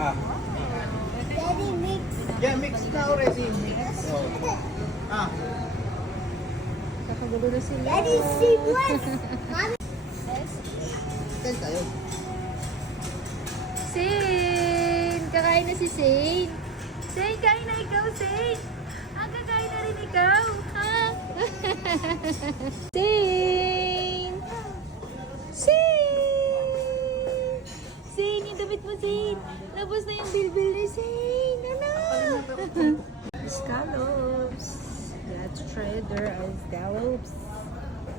Ah. Daddy, mix. Yeah, mix na already. Oh. Ah. Kakagulo na sila. Daddy, see what? Mommy. Kain tayo. Zane! Kakain na si Zane. Zane, kain na ikaw, Zane. Kakain na rin ikaw. Ha? Zane! Zane! Zane, yung damit mo, Zane. Labas na yung bilbil ni Zane. Ano? Scallops. Let's try there of scallops.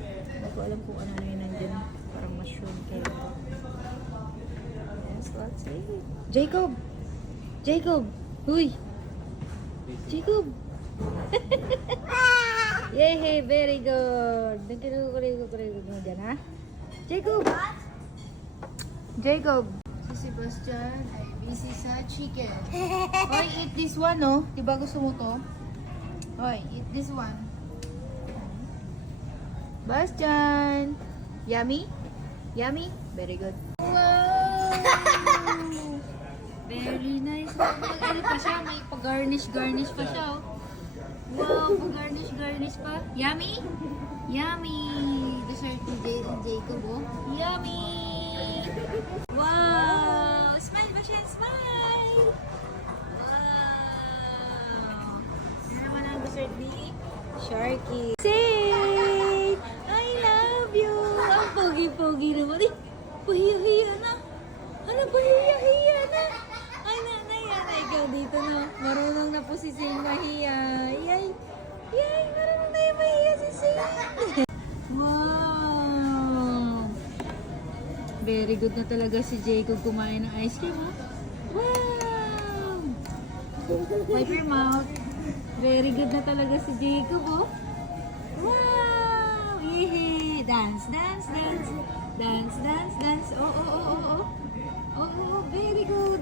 Hindi ko alam kung ano yun nandyan. Parang mushroom kayo. Yes, let's see. Jacob! Jacob! Uy! Jacob! Yay! Very good! Nagkirigod mo dyan, ha? Jacob! Jacob! Si Sebastian ay busy sa chicken. Hoy, eat this one, no? Diba gusto mo to? Hoy, eat this one. Bastian! Yummy? Yummy? Very good. Wow! Very nice. Ano pa siya? May pag-garnish pa siya. Oh. Wow, pag-garnish pa. Yummy? Yummy! Dessert ni Jacob, oh. Yummy! Wow! Smile ba siya? Smile! Wow! Ano naman ang dessert ni Sharky? Say! I love you! Ang pogi-pogi naman. Eh, pahiya-hiya na. Ano, pahiya-hiya na. Ay, nanay, ikaw dito na. Marunong na po si Zane mahiya. Yay! Yay! Marunong na yung mahiya si Zane. Wow! Very good na talaga si Jacob kumain ng ice cream, oh. Wow! Wipe your mouth. Very good na talaga si Jacob, oh. Wow! Yehey! Dance, dance, dance. Dance, dance, dance. Oh, oh, oh, oh, oh. Oh, oh, very good.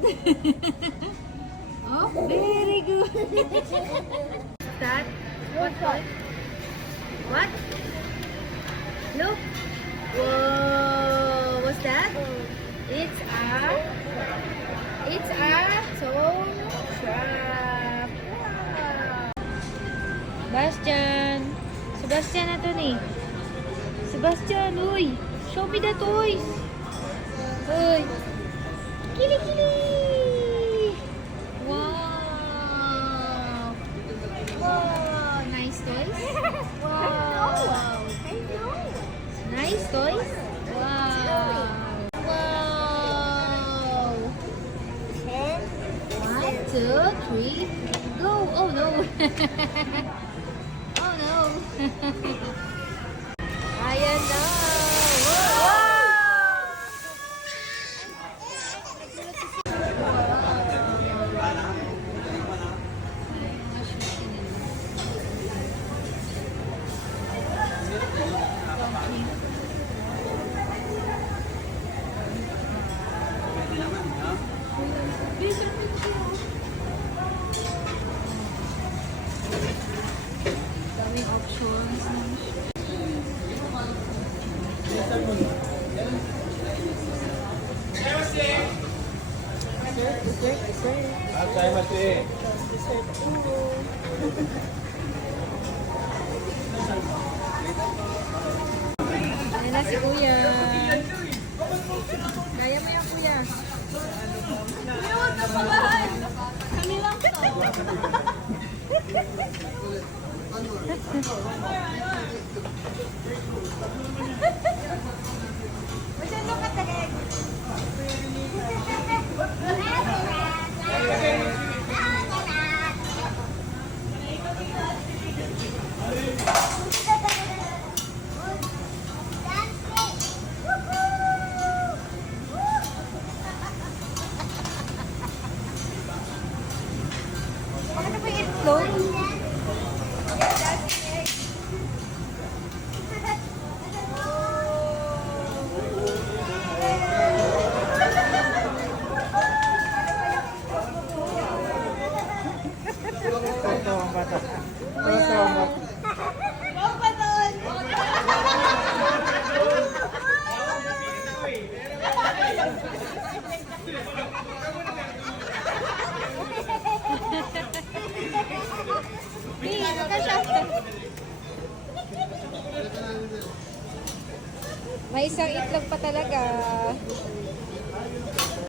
Oh, very good. That? What? What? Look. Whoa, what's that? It's a toe trap. Wow. Sebastian. Sebastian na to ni. Sebastian, uy. Show me the toys. Uy. Kili, kili. Wow. Wow. Nice toys. Wow. I know. Nice toys. Wow. Wow. 10. 1, 2, 3, go. Oh no. Oh no. Ayan na. Wow. Daming options. Dessert. Asay mati. Dessert puro. Ayan na si Kuya. Kaya mo yan, Kuya. Huwag na palahan. Kami lang to. Masyado ka talag. Ano ba yung itlog? Ito ang bata. Ito ang bata. May isang itlog pa talaga.